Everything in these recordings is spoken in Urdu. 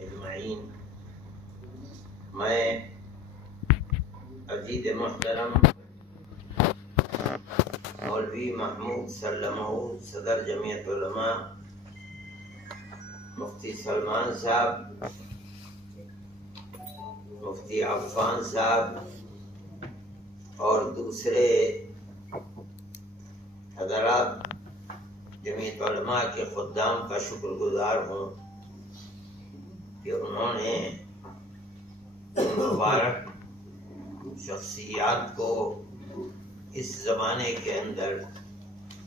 اجمعین۔ میں عزیز محترم مولوی محمود سلمہ صدر جمعیت علماء مفتی سلمان صاحب، مفتی عفان صاحب اور دوسرے حضرات جمعیت علماء کے خدام کا شکر گزار ہوں کہ انہوں نے مبارک شخصیات کو اس زمانے کے اندر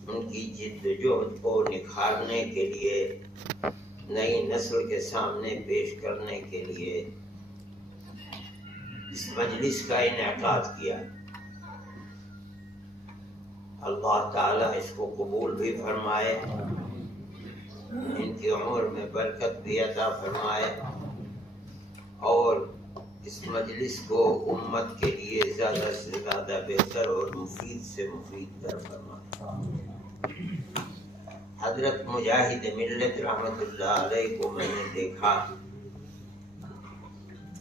ان کی جد و جہد کو نکھارنے کے لیے، نئی نسل کے سامنے پیش کرنے کے لیے اس مجلس کا انعقاد کیا۔ اللہ تعالیٰ اس کو قبول بھی فرمائے، ان کی عمر میں برکت بھی عطا فرمائے اور اس مجلس کو امت کے لیے زیادہ سے زیادہ بہتر اور مفید سے مفید کر فرمائے۔ حضرت مجاہد ملت رحمت اللہ علیہ کو میں نے دیکھا،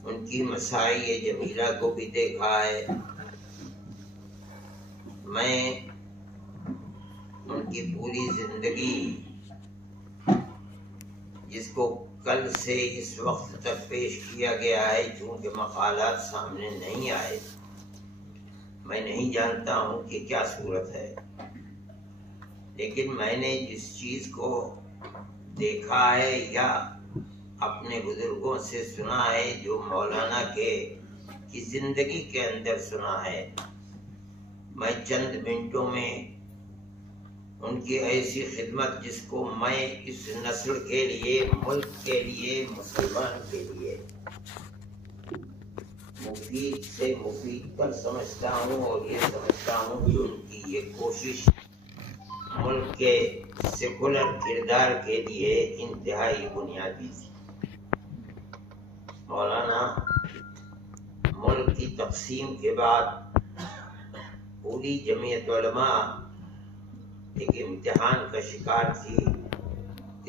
ان کی مساعی جمیلہ کو بھی دیکھا ہے۔ میں ان کی پوری زندگی، جس کو کل سے اس وقت تک پیش کیا گیا ہے، چونکہ مقالات سامنے نہیں آئے، میں نہیں جانتا ہوں کہ کیا صورت ہے، لیکن میں نے جس چیز کو دیکھا ہے یا اپنے بزرگوں سے سنا ہے، جو مولانا کی زندگی کے اندر سنا ہے، میں چند منٹوں میں ان کی ایسی خدمت، جس کو میں اس نسل کے لیے، ملک کے لیے، مسلمان کے لیے مفید سے مفید تر سمجھتا ہوں، اور یہ سمجھتا ہوں کہ ان کی یہ کوشش ملک کے سیکولر کردار کے لیے انتہائی بنیادی تھی۔ مولانا ملک کی تقسیم کے بعد پوری جمعیت علماء ایک امتحان کا شکار تھی،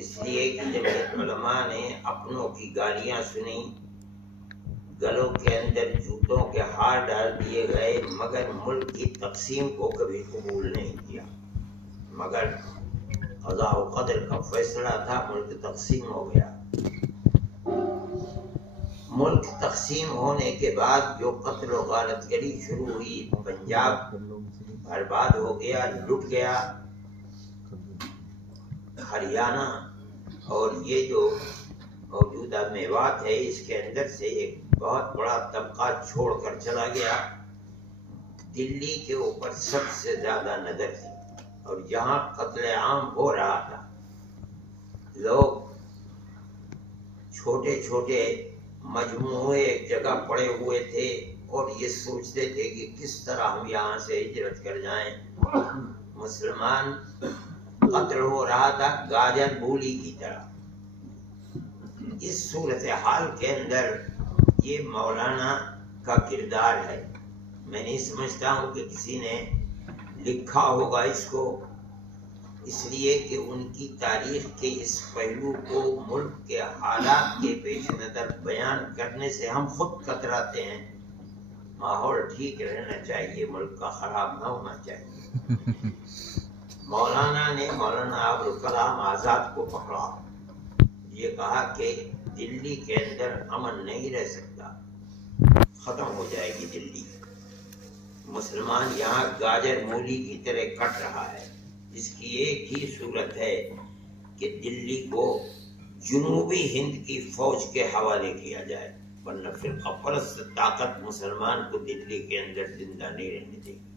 اس لیے کہ جمعیت علماء نے اپنوں کی گالیاں سنی، گلوں کے اندر جوتوں کے ہار ڈال دیے گئے، مگر ملک کی تقسیم کو کبھی قبول نہیں کیا۔ مگر قضاء و قدر کا فیصلہ تھا، ملک تقسیم ہو گیا۔ ملک تقسیم ہونے کے بعد جو قتل و غارت گری شروع ہوئی، پنجاب برباد ہو گیا، لٹ گیا، ہریانہ اور یہ جو موجودہ میوات ہے، اس کے اندر سے ایک بہت بڑا طبقہ چھوڑ کر چلا گیا۔ دلی کے اوپر سب سے زیادہ نظر تھی، اور جہاں قتل عام ہو رہا تھا، لوگ چھوٹے چھوٹے مجموعے ایک جگہ پڑے ہوئے تھے اور یہ سوچتے تھے کہ کس طرح ہم یہاں سے ہجرت کر جائیں۔ مسلمان قتل ہو رہا تھا گاجر بھولی کی طرح۔ اس صورتحال کے اندر یہ مولانا کا کردار ہے۔ میں نہیں سمجھتا ہوں کہ کسی نے لکھا ہوگا اس کو، اس لیے کہ ان کی تاریخ کے اس پہلو کو ملک کے حالات کے پیش نظر بیان کرنے سے ہم خود کتراتے ہیں۔ ماحول ٹھیک رہنا چاہیے، ملک کا خراب نہ ہونا چاہیے۔ مولانا نے مولانا ابوالکلام آزاد کو پکڑا، یہ کہا کہ دلی کے اندر امن نہیں رہ سکتا، ختم ہو جائے گی دلی، مسلمان یہاں گاجر مولی کی طرح کٹ رہا ہے۔ اس کی ایک ہی صورت ہے کہ دلی کو جنوبی ہند کی فوج کے حوالے کیا جائے، ورنہ فرقہ پرست طاقت مسلمان کو دلی کے اندر زندہ نہیں رہنے دے گی۔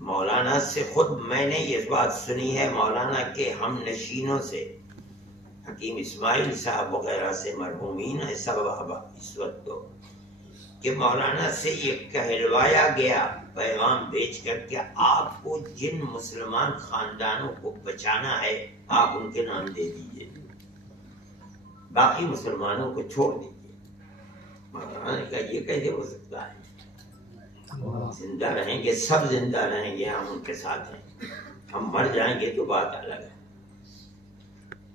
مولانا سے خود میں نے یہ بات سنی ہے، مولانا کے ہم نشینوں سے، حکیم اسماعیل صاحب وغیرہ سے، مرحومین ہے سب اس وقت تو، کہ مولانا سے یہ کہلوایا گیا پیغام بیچ کر کہ آپ کو جن مسلمان خاندانوں کو بچانا ہے، آپ ان کے نام دے دیجئے، باقی مسلمانوں کو چھوڑ دیجئے۔ مولانا نے کہا یہ کیسے ہو سکتا ہے؟ زندہ رہیں گے، سب زندہ رہیں گے، ہم ان کے ساتھ ہیں، ہم مر جائیں گے تو بات الگ ہے۔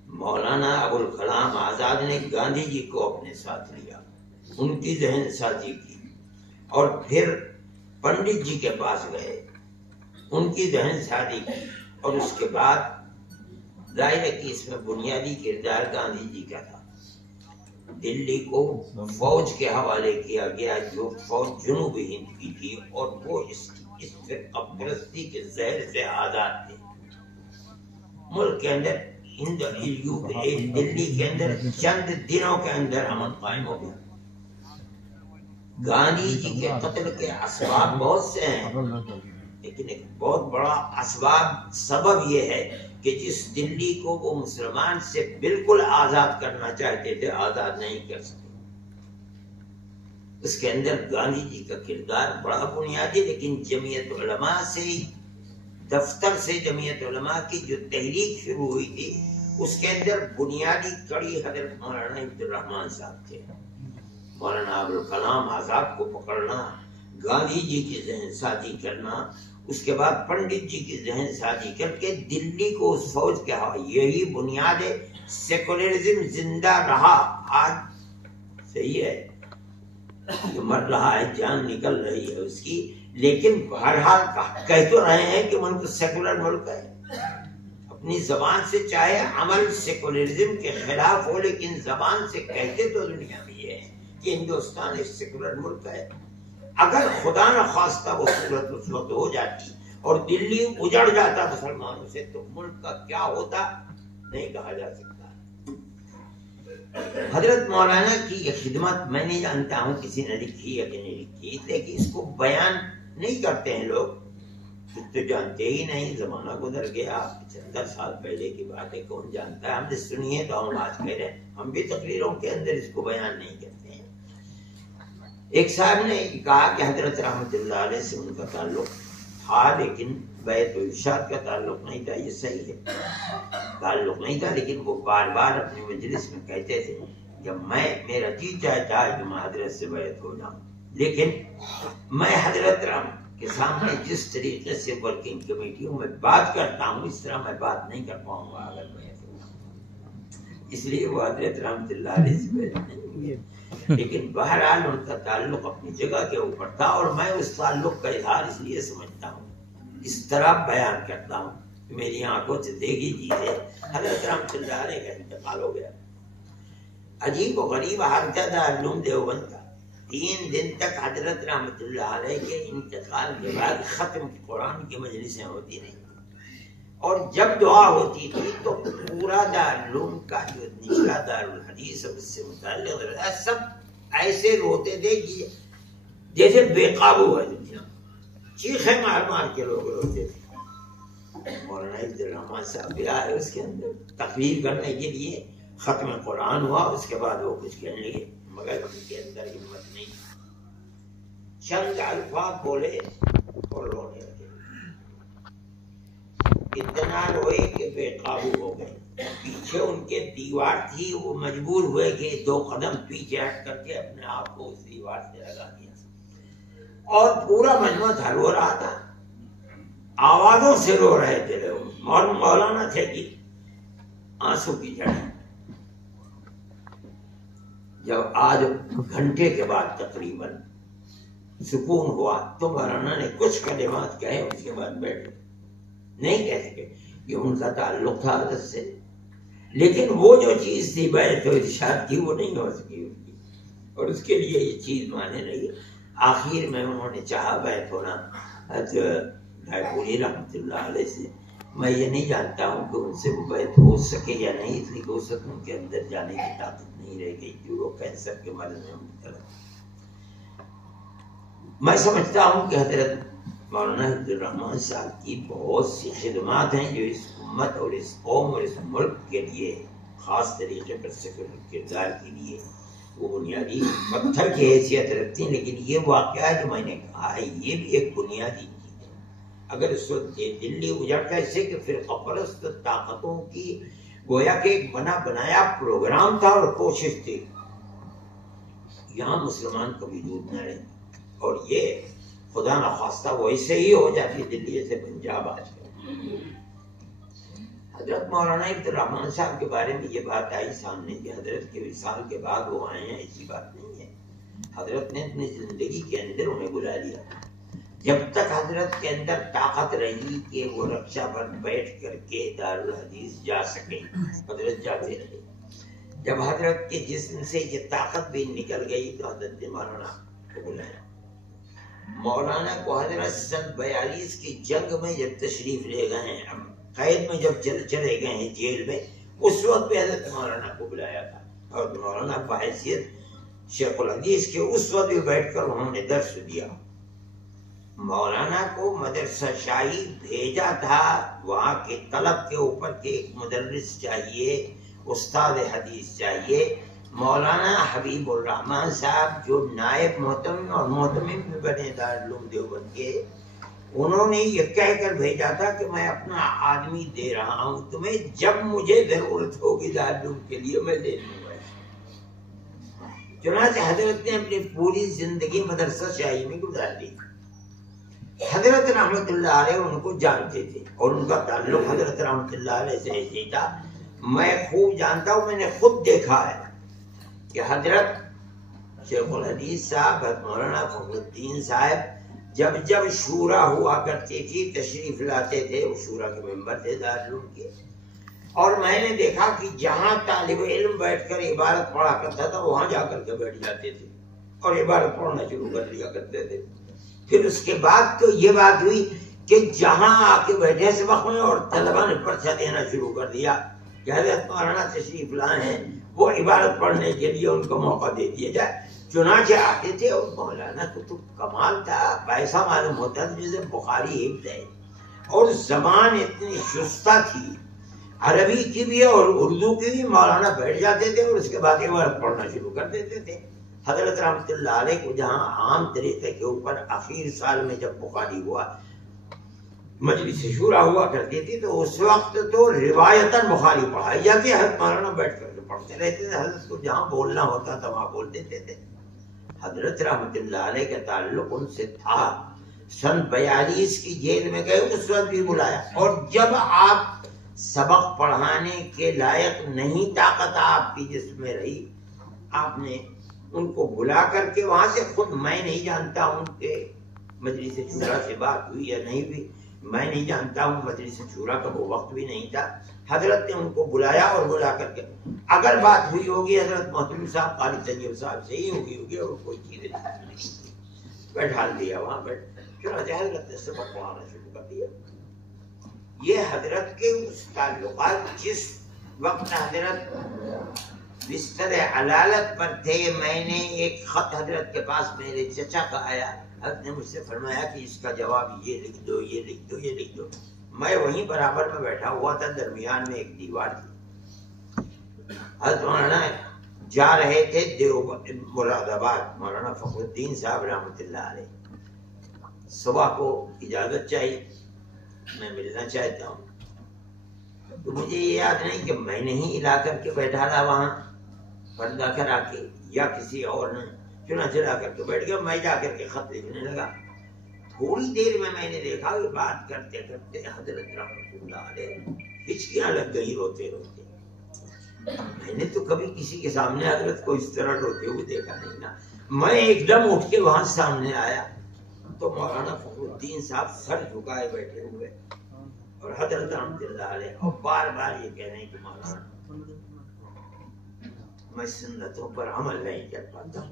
مولانا ابوالکلام آزاد نے گاندھی جی کو اپنے ساتھ لیا، ان کی ذہن سازی کی، اور پھر پنڈت جی کے پاس گئے، ان کی ذہن سازی کی، اور اس کے بعد ظاہر ہے کہ اس میں بنیادی کردار گاندھی جی کا تھا۔ دلی کو فوج کے حوالے کیا گیا، جو فوج جنوبی ہند کی تھی، اور وہ اس فرقہ پرستی کے زہر سے آزاد تھے۔ ملک کے اندر دلی کے اندر چند دنوں کے اندر امن قائم ہو گیا۔ گاندھی جی کے قتل کے اسباب بہت سے ہیں، لیکن ایک بہت بڑا سبب یہ ہے کہ جس دلی کو وہ مسلمان سے بالکل آزاد کرنا چاہتے تھے، آزاد نہیں کر سکے۔ اس کے اندر گاندھی جی کا کردار بڑا بنیادی، لیکن جمعیت علماء سے، دفتر سے جمعیت علماء کی جو تحریک شروع ہوئی تھی، اس کے اندر بنیادی کڑی حضرت مولانا عبدالرحمان صاحب تھے۔ مولانا ابوالکلام آزاد کو پکڑنا، گاندھی جی کی ذہن سازی کرنا، اس کے بعد پنڈت جی کی ذہن سازی کر کے دلی کو اس فوج کے حوالے، یہی بنیاد ہے۔ سیکولرزم زندہ رہا، آج صحیح ہے جو مر رہا ہے، جان نکل رہی ہے اس کی، لیکن بہرحال کہہ تو رہے ہیں کہ ملک سیکولر ملک ہے۔ اپنی زبان سے چاہے عمل سیکولرزم کے خلاف ہو، لیکن زبان سے کہتے تو دنیا میں یہ ہے کہ ہندوستان ایک سیکولر ملک ہے۔ اگر خدا نہ خواستہ وہ صورت اس وقت ہو جاتی اور دلی اجڑ جاتا مسلمانوں سے، تو ملک کا کیا ہوتا نہیں کہا جا سکتا۔ حضرت مولانا کی یہ خدمت میں نہیں جانتا ہوں کسی نے لکھی ہے کہ نہیں لکھی، لیکن اس کو بیان نہیں کرتے ہیں لوگ، تو جانتے ہی نہیں، زمانہ گزر گیا، 75 سال پہلے کی بات ہے، کون جانتا ہے؟ ہم نے سنی ہے تو ہم آج کہہ رہے ہیں، ہم بھی تقریروں کے اندر اس کو بیان نہیں کرتے ہیں۔ ایک صاحب نے کہا کہ حضرت رحمت اللہ علیہ سے ان کا تعلق تھا، لیکن بیعت و ارشاد کا تعلق نہیں تھا۔ یہ صحیح ہے، تعلق نہیں تھا، لیکن وہ بار بار اپنی مجلس میں کہتے تھے کہ میرا جی چاہتا ہے کہ میں حضرت سے بیعت ہو جاؤں، لیکن میں حضرت رحمت کے سامنے جس طریقے سے ورکنگ کمیٹیوں میں بات کرتا ہوں، اس طرح میں بات نہیں کر پاؤں گا اگر بیعت ہو جاؤں۔ اس لیے وہ حضرت رحمت اللہ علیہ سے بیعت نہیں ہوئے، لیکن بہرحال ان کا تعلق اپنی جگہ کے اوپر تھا، اور میں اس تعلق کا اظہار اس لیے سمجھتا ہوں، اس طرح بیان کرتا ہوں، میری آنکھوں سے دیکھی چیز ہے۔ حضرت رحمت اللہ علیہ کا انتقال ہو گیا، عجیب و غریب حادثہ دارالعلوم دیوبند کا۔ 3 دن تک حضرت رحمت اللہ علیہ کے انتقال کے بعد ختم قرآن کی مجلسیں ہوتی رہیں، اور جب دعا ہوتی تھی تو پورا دارالعلوم کا جو نچلا دارالحدیث اور اس سے متعلق سب ایسے روتے تھے کہ جیسے بے قابو ہے دنیا، چیخیں مار مار کے لوگ روتے تھے۔ مولانا عبدالرحمان صاحب بھی آئے اس کے اندر تقریر کرنے کے لیے، ختم قرآن ہوا، اس کے بعد وہ کچھ کہنے لگے، مگر ان کے اندر ہمت نہیں، چند الفاظ بولے اور رونے لگے، اتنا روئے کہ بے قابو ہو گئے۔ پیچھے ان کے دیوار تھی، وہ مجبور ہوئے کہ 2 قدم پیچھے ہٹ کر کے اپنے آپ کو اس دیوار سے لگا دیا، اور پورا مجمع تھا رو رہا تھا، آوازوں سے رو رہے تھے لوگ، اور مولانا تھے کہ آنسو کی جڑ۔ جب آج گھنٹے کے بعد تقریباً سکون ہوا تو مولانا نے کچھ کلمات کہے، اس کے بعد بیٹھے، نہیں کہہ سکے کہ ان کا تعلق تھا حضرت سے، لیکن وہ جو چیز تھی بیعت و ارشاد کی وہ نہیں ہو سکی ان کی، اور اس کے لیے یہ چیز مانے نہیں۔ آخر میں انہوں نے چاہا بیعت ہونا حضرت پوری رحمت اللہ علیہ سے۔ میں یہ نہیں جانتا ہوں کہ ان سے وہ بیعت ہو سکے یا نہیں، اس لیے ہو سکے ان کے اندر جانے کی طاقت نہیں رہ گئی کہ وہ کینسر کے مرض میں مبتلا۔ میں سمجھتا ہوں کہ حضرت مولانا عبدالرحمان صاحب کی بہت سی خدمات ہیں جو اس امت اور اس قوم اور اس ملک کے لیے خاص طریقے پر سیکولر کردار کے لیے وہ بنیادی پتھر کی حیثیت رکھتی ہیں، لیکن یہ واقعہ جو میں نے کہا ہے یہ بھی ایک بنیادی چیز ہے۔ اگر اس وقت دلی اجڑ کیسے کہ فرقہ پرست طاقتوں کی گویا کہ ایک بنا بنایا پروگرام تھا اور کوشش تھی، یہاں مسلمان کا وجود نہ رہے، اور یہ خدا نخواستہ ویسے ہی ہو جاتی دلی سے پنجاب آج کل۔ حضرت مولانا عبدالرحمن صاحب کے بارے میں یہ بات آئی سامنے کہ حضرت کے وصال کے بعد وہ آئے ہیں، ایسی بات نہیں ہے. حضرت نے اپنی زندگی کے اندر انہیں بلا لیا. جب تک حضرت کے اندر طاقت رہی کہ وہ رکشا پر بیٹھ کر کے دارالحدیث جا سکے، حضرت جاتے رہے. جب حضرت کے جسم سے یہ طاقت بھی نکل گئی تو حضرت نے مولانا کو بلایا. مولانا کو حضرت سن 42 کی جنگ میں جب تشریف لے گئے ہیں، قید میں جب چلے گئے ہیں جیل میں، اس وقت بھی حضرت مولانا کو بلایا تھا. اور مولانا بحیثیت شیخ الحدیث کے اس وقت بھی بیٹھ کر انہوں نے درس دیا. مولانا کو مدرسہ شاہی بھیجا تھا وہاں کے طلب کے اوپر کہ ایک مدرس چاہیے، استاد حدیث چاہیے. مولانا حبیب الرحمن صاحب جو نائب محتمم اور محتمم بھی بنے دارالعلوم دیوبند کے، انہوں نے یہ کہہ کر بھیجا تھا کہ میں اپنا آدمی دے رہا ہوں تمہیں، جب مجھے ضرورت ہوگی دارالعلوم کے لیے میں دے دوں گا. چنانچہ حضرت نے اپنی پوری زندگی مدرسہ شاہی میں گزار دی. حضرت رحمت اللہ علیہ ان کو جانتے تھے اور ان کا تعلق حضرت رحمت اللہ علیہ سے ایسے تھا. میں خوب جانتا ہوں، میں نے خود دیکھا ہے کہ حضرت شیخ الحدیث صاحب مولانا فخر الدین صاحب جب شورا ہوا کرتی تھی تشریف لاتے تھے. وہ شورا کے ممبر تھے دارالعلوم کے، اور میں نے دیکھا کہ جہاں طالب علم بیٹھ کر عبارت پڑھا کرتا تھا وہاں جا کر کے بیٹھ جاتے تھے اور عبارت پڑھنا شروع کر دیا کرتے تھے. پھر اس کے بعد تو یہ بات ہوئی کہ جہاں آ کے بیٹھے سبق میں اور طلبہ نے پرچہ دینا شروع کر دیا کہ حضرت مولانا تشریف لائے ہیں، وہ عبارت پڑھنے کے لیے ان کو موقع دے دیا جائے. چنانچہ آتے تھے اور مولانا کو تو کمال تھا، ایسا معلوم ہوتا تھا جیسے بخاری حفظ ہے، اور زبان اتنی شستہ تھی، عربی کی بھی اور اردو کی بھی. مولانا بیٹھ جاتے تھے اور اس کے بعد عبارت پڑھنا شروع کر دیتے تھے. حضرت رحمت اللہ علیہ کو جہاں عام طریقے کے اوپر آخر سال میں جب بخاری ہوا مجلس شورا ہوا کرتی تھی تو اس وقت تو روایتاً بخاری پڑھائی جاتی. حضرت مولانا بیٹھ کر کے پڑھتے رہتے تھے. حضرت کو جہاں بولنا ہوتا تھا وہاں بول دیتے تھے. حضرت رحمت اللہ علیہ کا تعلق ان سے تھا. سن 42 کی جیل میں گئے، اس وقت بھی بلایا. اور جب آپ سبق پڑھانے کے لائق نہیں، طاقت آپ کی جس میں رہی، آپ نے ان کو بلا کر کے وہاں سے خود، میں نہیں جانتا ان کے مجلس شورا سے بات ہوئی یا نہیں ہوئی، میں نہیں جانتا ہوں، مجلس شورا کا وہ وقت بھی نہیں تھا. حضرت نے ان کو بلایا اور بلا کر کے اگر بات ہوئی ہوگی حضرت محتمم صاحب قاری طیب صاحب سے ہی ہوگی اور کوئی چیز نہیں، بیٹھا دیا وہاں بیٹھ. چنانچہ حضرت نے سبق پڑھانا شروع کر دیا. یہ حضرت کے اس تعلقات. جس وقت حضرت بستر علالت پر تھے، میں نے ایک خط حضرت کے پاس میرے چچا کا آیا. حضرت نے مجھ سے فرمایا کہ اس کا جواب یہ لکھ دو، یہ لکھ دو، یہ لکھ دو. میں وہیں برابر میں بیٹھا ہوا تھا، درمیان میں ایک دیوار تھی. حضرت مولانا جا رہے تھے دیوبند مراد آباد. مولانا فخر الدین صاحب رحمت اللہ علیہ. صبح کو اجازت چاہیے، میں ملنا چاہتا ہوں. تو مجھے یہ یاد نہیں کہ میں نے ہی لا کر کے بیٹھا تھا وہاں پردہ کرا کے یا کسی اور نے. چنانچہ لا کر کے بیٹھ گیا. میں جا کر کے خط لکھنے لگا. تھوڑی دیر میں نے دیکھا کہ بات کرتے کرتے حضرت رحمت اللہ علیہ ہچکیاں لگ گئی روتے روتے. میں نے تو کبھی کسی کے سامنے حضرت کو اس طرح روتے ہوئے دیکھا نہیں نا. میں ایک دم اٹھ کے وہاں سامنے آیا تو مولانا فخر الدین صاحب سر جھکائے بیٹھے ہوئے اور حضرت رحمت اللہ علیہ اور بار بار یہ کہہ رہے ہیں کہ مولانا میں سنتوں پر عمل نہیں کر پاتا.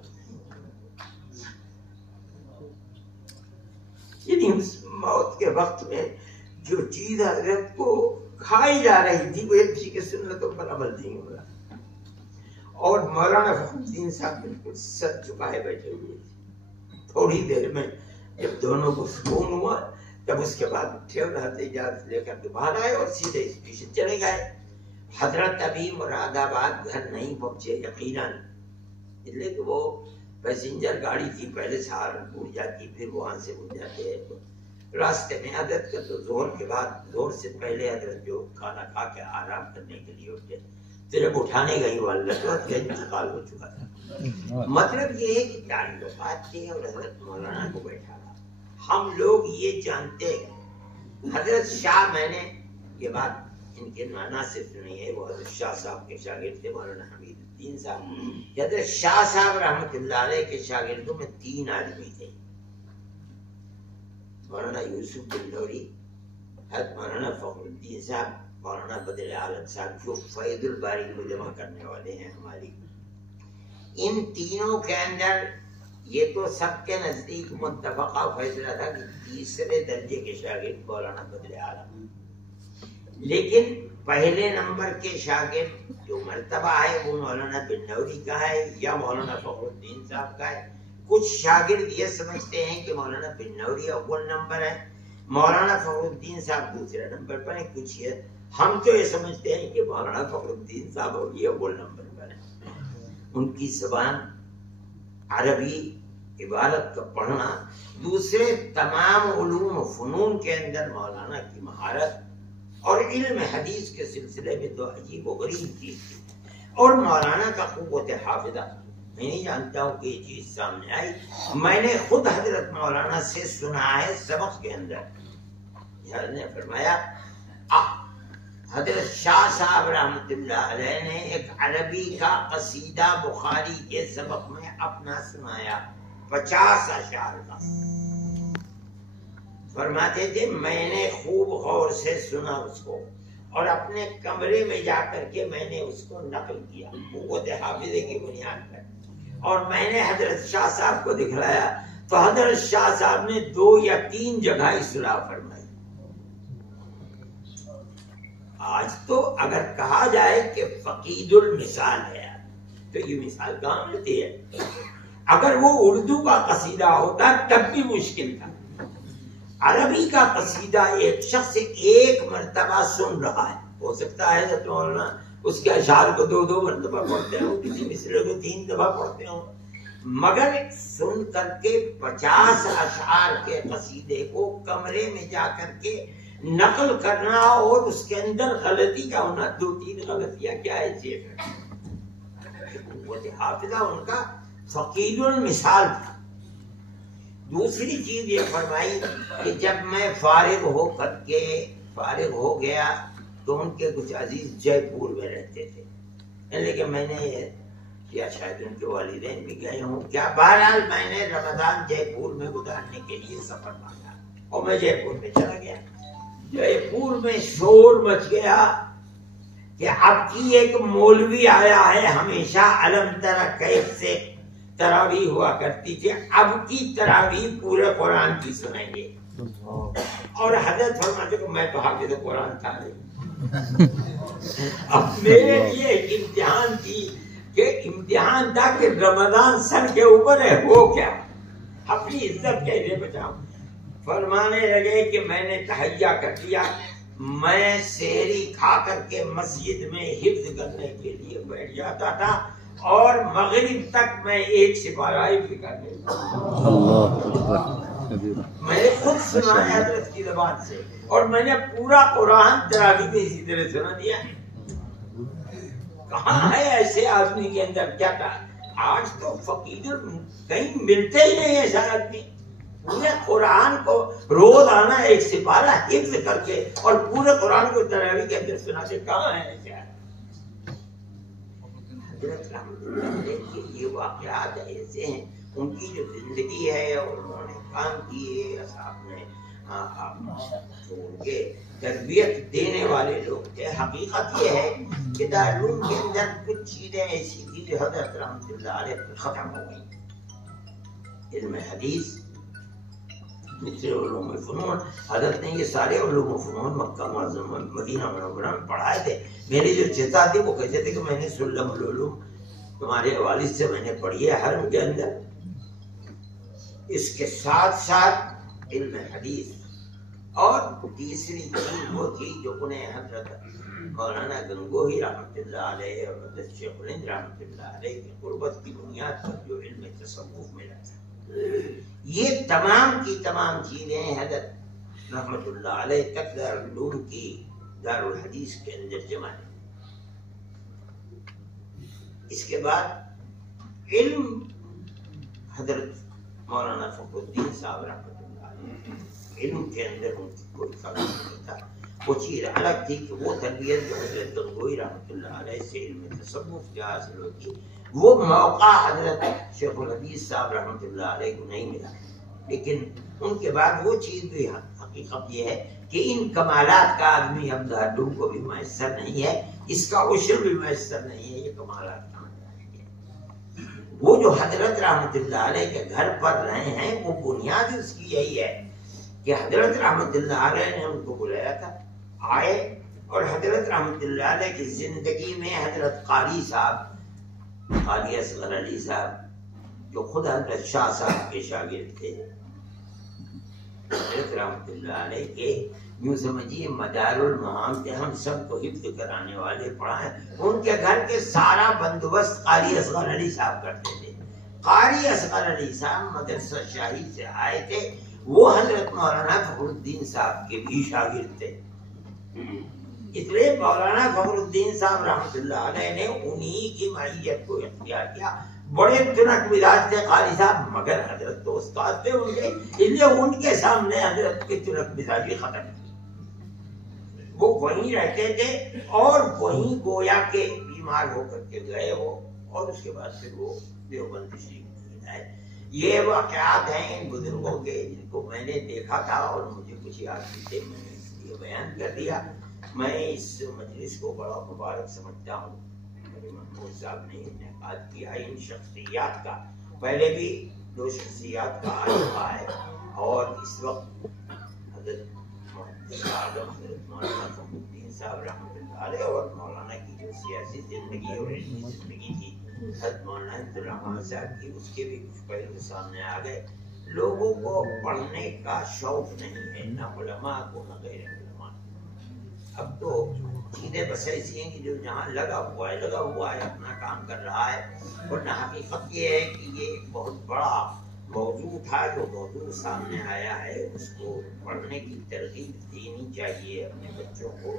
یعنی اس موت کے وقت میں جو چیز حضرت کو کھائی جا رہی تھی وہ ایک کسی کے سنتوں پر عمل نہیں ہو رہا. اور مولانا فخر الدین صاحب بالکل سر جھکائے بیٹھے ہوئے تھے. تھوڑی دیر میں جب دونوں کو سکون ہوا تب اس کے بعد اٹھے اور حضرت اجازت لے کر کے باہر آئے اور سیدھے اسٹیشن چلے گئے. حضرت ابھی مراد آباد گھر نہیں پہنچے یقیناً، اس لیے کہ وہ پیسنجر گاڑی تھی، پہلے سہارنپور جاتی پھر وہاں سے وہ جاتے ہیں. راستے میں حضرت کا تو زہر کے بعد، زہر سے پہلے حضرت جو کھانا کھا کے آرام کرنے کے لیے اٹھے تو جب اٹھانے گئی وہ اللہ تو انتقال ہو چکا تھا. مطلب یہ ہے کہ تعلقات تھے اور حضرت مولانا کو بیٹھا تھا. ہم لوگ یہ جانتے ہیں حضرت شاہ، میں نے یہ بات ان کے نانا صرف نہیں ہے، وہ حضرت شاہ صاحب کے شاگرد تھے مولانا حمید الدین صاحب. حضرت شاہ صاحب رحمۃ اللہ علیہ کے شاگردوں میں 3 آدمی تھے، مولانا یوسف بلوری، حضرت مولانا فخر الدین صاحب، مولانا بدر عالم صاحب، جو فیض الباری کو جمع کرنے والے ہیں ہماری. ان تینوں کے اندر یہ تو سب کے نزدیک متفقہ فیصلہ تھا کہ تیسرے درجے کے شاگرد مولانا بدر عالم، لیکن پہلے نمبر کے شاگرد جو مرتبہ ہے وہ مولانا بنوری کا ہے یا مولانا فخر الدین صاحب کا ہے. کچھ شاگرد یہ سمجھتے ہیں کہ مولانا بنوری اول نمبر ہے، مولانا فخر الدین صاحب دوسرے نمبر پر ہیں. کچھ ہم تو یہ سمجھتے ہیں کہ مولانا فخر الدین صاحب یہ اول نمبر پر ہیں. ان کی زبان عربی، عبارت کا پڑھنا، دوسرے تمام علوم و فنون کے اندر مولانا کی مہارت، اور علم حدیث کے سلسلے میں تو عجیب و غریب چیز تھی. اور مولانا کا قوت حافظہ، میں نہیں جانتا ہوں کہ یہ چیز سامنے آئی، میں نے خود حضرت مولانا سے سنا ہے سبق کے اندر. حضرت نے فرمایا حضرت شاہ صاحب رحمۃ اللہ علیہ نے ایک عربی کا قصیدہ بخاری کے سبق میں اپنا سنایا، 50 اشعار کا. فرماتے تھے میں نے خوب غور سے سنا اس کو، اور اپنے کمرے میں جا کر کے میں نے اس کو نقل کیا قوت حافظے کی بنیاد پر، اور میں نے حضرت شاہ صاحب کو دکھلایا تو حضرت شاہ صاحب نے 2 یا 3 جگہ اصلاح فرمائی. آج تو اگر کہا جائے کہ فقید المثال ہے تو یہ مثال کہاں ملتی ہے؟ اگر وہ اردو کا قصیدہ ہوتا تب بھی مشکل تھا. عربی کا قصیدہ ایک شخص 1 مرتبہ سن رہا ہے، ہو سکتا ہے حضرت مولانا اس کے اشعار کو 2 مرتبہ پڑھتے ہوں، کسی مصرے کو 3 دفعہ پڑھتے ہوں، مگر سن کر کے 50 اشعار کے قصیدے کو کمرے میں جا کر کے نقل کرنا اور اس کے اندر غلطی کا ہونا، 2-3 غلطیاں کیا ہے، قوت حافظہ ان کا فقید المثال تھا. دوسری چیز یہ فرمائی کہ جب میں فارغ ہو گیا تو ان کے کچھ عزیز جے پور میں رہتے تھے، لیکن میں نے یا شاید ان کے والدین بھی گئے ہوں کیا، بہرحال میں نے رمضان جے پور میں گزارنے کے لیے سفر مانگا اور میں جے پور میں چلا گیا. جے پور میں شور مچ گیا کہ اب کی ایک مولوی آیا ہے، ہمیشہ علم ترا کیف سے تراویح ہوا کرتی تھی، اب کی تراویح پورے قرآن کی سنیں گے. اور حضرت فرماتے کہ میں تو حافظ قرآن تھا نہیں. اب میرے لیے ایک امتحان تھی کہ رمضان سر کے اوپر ہے، ہو کیا اپنی عزت کیسے بچاؤں. فرمانے لگے کہ میں نے تہیا کر لیا، میں سحری کھا کر کے مسجد میں حفظ کرنے کے لیے بیٹھ جاتا تھا اور مغرب تک میں 1 سپارہ حفظ کر لیتا. میں نے خود سنا ہے حضرت کی زبان سے، اور میں نے پورا قرآن تراویح میں اسی طرح سنا دیا. کہاں ہے ایسے آدمی کے اندر کیا تھا؟ آج تو فقیر کہیں ملتے ہی نہیں ایسا آدمی. پورے قرآن کو روز آنا 1 سپارہ حفظ کر کے اور پورے قرآن کو تراویح کے اندر سناتے، کہاں ہے ایسے آدمی؟ حضرت رحمۃ اللہ علیہ کے یہ واقعات ایسے ہیں، ان کی جو زندگی ہے اور انہوں نے کام کیے، اصحاب نے ان کے تربیت دینے والے لوگ تھے. حقیقت یہ ہے کہ دارالعلوم کے اندر کچھ چیزیں ایسی تھی جو حضرت رحمۃ اللہ علیہ پر ختم ہو گئی. علم حدیث، مصر علوم فنون، حضرت نے یہ سارے علوم و فنون مکہ معظمہ مدینہ منورہ میں پڑھائے تھے. میری جو چتا تھی وہ کہتے تھے کہ میں نے سلم العلوم تمہارے والد سے میں نے پڑھی ہے حرم کے اندر. اس کے ساتھ ساتھ علم حدیث، اور تیسری چیز وہ تھی جو انہیں حضرت مولانا گنگوہی رحمۃ اللہ علیہ اور حضرت شیخ الہند رحمۃ اللہ علیہ کی قربت کی بنیاد پر جو علم تصوف میں رہتا. یہ تمام کی تمام چیزیں حضرت رحمۃ اللہ علیہ تک دارالعلوم کی دارالحدیث کے اندر جمع ہے. اس کے بعد علم حضرت مولانا فخر الدین صاحب رحمۃ اللہ علیہ، علم کے اندر ان کی کوئی فرق نہیں تھا. وہ چیز الگ تھی کہ وہ تربیت جو حضرت گنگوئی رحمۃ اللہ علیہ سے علم تصوف سے حاصل ہوتی، وہ موقع حضرت شیخ الحدیث صاحب رحمۃ اللہ علیہ کو نہیں ملا، لیکن ان کے بعد وہ چیز بھی حقیقت یہ ہے کہ ان کمالات کا آدمی اب دارالعلوم کو بھی میسر نہیں ہے، اس کا عشر بھی میسر نہیں ہے، یہ کمالات کا وہ جو حضرت رحمۃ اللہ علیہ کے گھر پر رہے ہیں وہ بنیاد اس کی یہی ہے کہ حضرت رحمۃ اللہ علیہ نے ان کو بلایا تھا، آئے، اور حضرت رحمۃ اللہ علیہ کی زندگی میں حضرت قاری صاحب، قاری اصغر علی صاحب جو خود حضرت شاہ صاحب کے شاگرد تھے، حضرت رحمۃ اللہ علیہ کے یوں سمجھیے مدار المعام کے ہم سب کو حفظ کرانے والے پڑھائے، ان کے گھر کے سارا بندوبست قاری اصغر علی صاحب کرتے تھے۔ قاری اصغر علی صاحب مدرسہ شاہی سے آئے تھے، وہ حضرت مولانا فخر الدین صاحب کے بھی شاگرد تھے، اس لیے مولانا فخر الدین صاحب رحمۃ اللہ علیہ نے انہی کی معیت کو اختیار کیا۔ بڑے تنک مزاج تھے قاری صاحب، مگر حضرت تو استاد تھے ان کے، اس لیے ان کے سامنے حضرت کی تنک مزاجی ختم، وہ وہیں رہتے تھے اور وہیں گویا کے بیمار ہو کر کے گئے وہ، اور اس کے بعد پھر وہ دیوبند تشریف لائے۔ یہ واقعات ہیں ان بزرگوں کے جن کو میں نے دیکھا تھا اور مجھے کچھ یاد بھی تھے، میں نے اس لیے بیان کر دیا۔ میں اس مجلس کو بڑا مبارک سمجھتا ہوں، محمود صاحب نے انعقاد کیا ان شخصیات کا، پہلے بھی 2 شخصیات کا آئیہ ہے، اور اس وقت حضرت حضرت مولانا فخر الدین صاحب رحمۃ اللہ علیہ اور مولانا کی جو سیاسی زندگی اور علمی زندگی تھی حضرت مولانا عبدالرحمن صاحب کی، اس کے بھی کچھ پہلو سامنے آ گئے۔ لوگوں کو پڑھنے کا شوق نہیں ہے، نہ علماء کو نہ غیر علماء۔ اب تو چیزیں بس ایسی ہیں کہ جو جہاں لگا ہوا ہے اپنا کام کر رہا ہے، ورنہ حقیقت یہ ہے کہ یہ ایک بہت بڑا موضوع تھا جو موضوع سامنے آیا ہے، اس کو پڑھنے کی ترغیب دینی چاہیے اپنے بچوں کو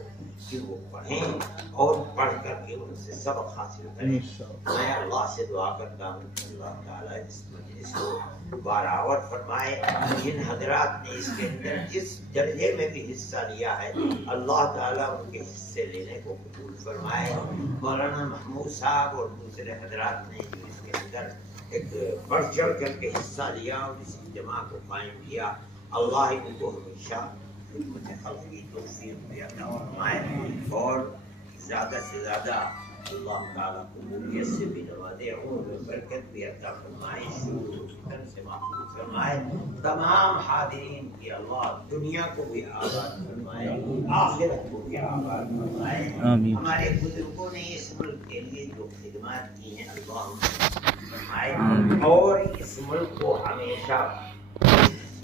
کہ وہ پڑھیں اور پڑھ کر کے ان سے سبق حاصل کریں۔ میں اللہ سے دعا کرتا ہوں کہ اللہ تعالیٰ اس مجلس کو بارآور فرمائے، جن حضرات نے اس کے اندر جس درجے میں بھی حصہ لیا ہے اللہ تعالیٰ ان کے حصے لینے کو قبول فرمائے۔ مولانا محمود صاحب اور دوسرے حضرات نے جو اس کے اندر ایک بڑھ چڑھ کر کے حصہ لیا اور اس اجتماع کو قائم کیا، اللہ ان کو ہمیشہ خدمت خلق کی توفیق بھی عطا فرمائے، اور زیادہ سے زیادہ اللہ تعالیٰ قبولیت سے بھی نوازے، عمر میں برکت بھی عطا فرمائے، شرور و فتن سے محفوظ فرمائے، تمام حاضرین کی اللہ دنیا کو بھی آباد فرمائے، آخرت کو بھی آباد فرمائے۔ ہمارے بزرگوں نے اس ملک کے لیے جو خدمات کی ہیں اللہ فرمائے، اور اس ملک کو ہمیشہ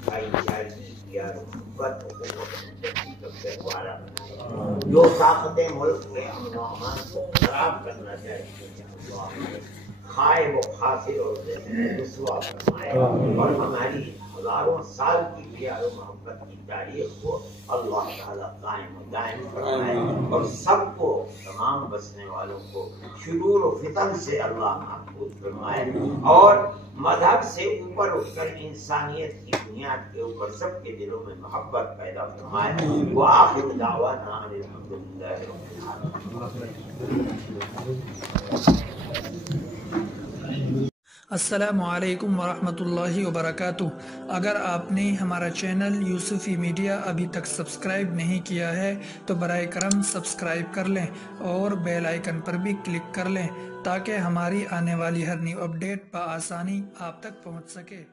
بھائی چارگی یا محبت والا بنائے، جو طاقتیں ملک کے امن و امان کو خراب کرنا چاہتے ہیں اللہ خائے وہ خاسر اور رسوا فرمائے، اور ہماری ہزاروں سال کی پیار و محبت کی تاریخ کو اللہ تعالیٰ قائم و دائم فرمائے، اور سب کو تمام بسنے والوں کو شرور و فتن سے اللہ محفوظ فرمائے، اور مذہب سے اوپر اٹھ کر انسانیت کی بنیاد کے اوپر سب کے دلوں میں محبت پیدا فرمائے۔ وآخر دعوانا الحمدللہ رب العالمین۔ السلام علیکم ورحمۃ اللہ وبرکاتہ۔ اگر آپ نے ہمارا چینل یوسفی میڈیا ابھی تک سبسکرائب نہیں کیا ہے تو برائے کرم سبسکرائب کر لیں اور بیل آئیکن پر بھی کلک کر لیں تاکہ ہماری آنے والی ہر نیو اپڈیٹ بآسانی آپ تک پہنچ سکے۔